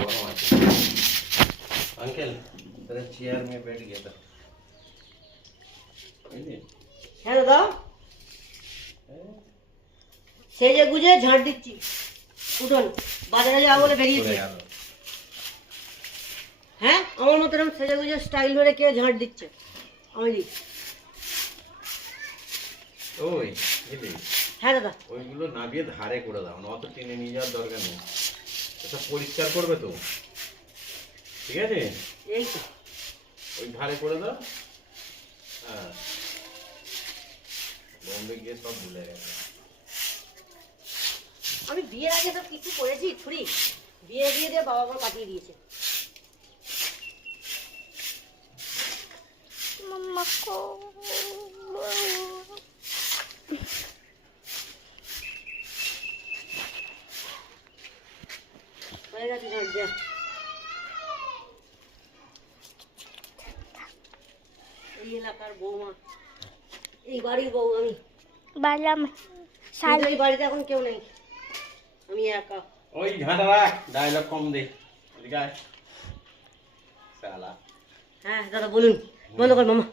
गरम আছে अंकल तेरे चेयर में बैठ गया था হ্যাঁ দাদা সেজে গুজে ঝাড় দিচ্ছি উঠুন বাজারে যাওয়া বলে বেরিয়েছি হ্যাঁ আমার মতো এরকম সেজে গুজে স্টাইল ধরে কে ঝাড় দিচ্ছে আমি ওই এলি হ্যাঁ দাদা ওইগুলো নাবিয়ে ধারে করে দাও না অত টেনে নিয়ে যাওয়ার দরকার নেই এটা পরিষ্কার করবে তো ঠিক আছে এই তো ওই ধারে করে দাও হ্যাঁ বম্বে গিয়ে সব ভুলে গেছে আমি বিয়ের আগে তো কিছু করেছি ছুরি বিয়ে দিয়ে বাবা মা পাঠিয়ে দিয়েছে মাম্মা কো হয়ে গেছে ঝাড় দেয়া এই এলাকার বৌমা এই বাড়ির বউ আমি বালাম কিন্তু এই বাড়িতে এখন কেউ নেই আমি একা ওই ঝাঁটা রাখ ডায়লগ কম দে এদিকে আয় শালা হ্যাঁ দাদা বলুন বন্ধ কর মামা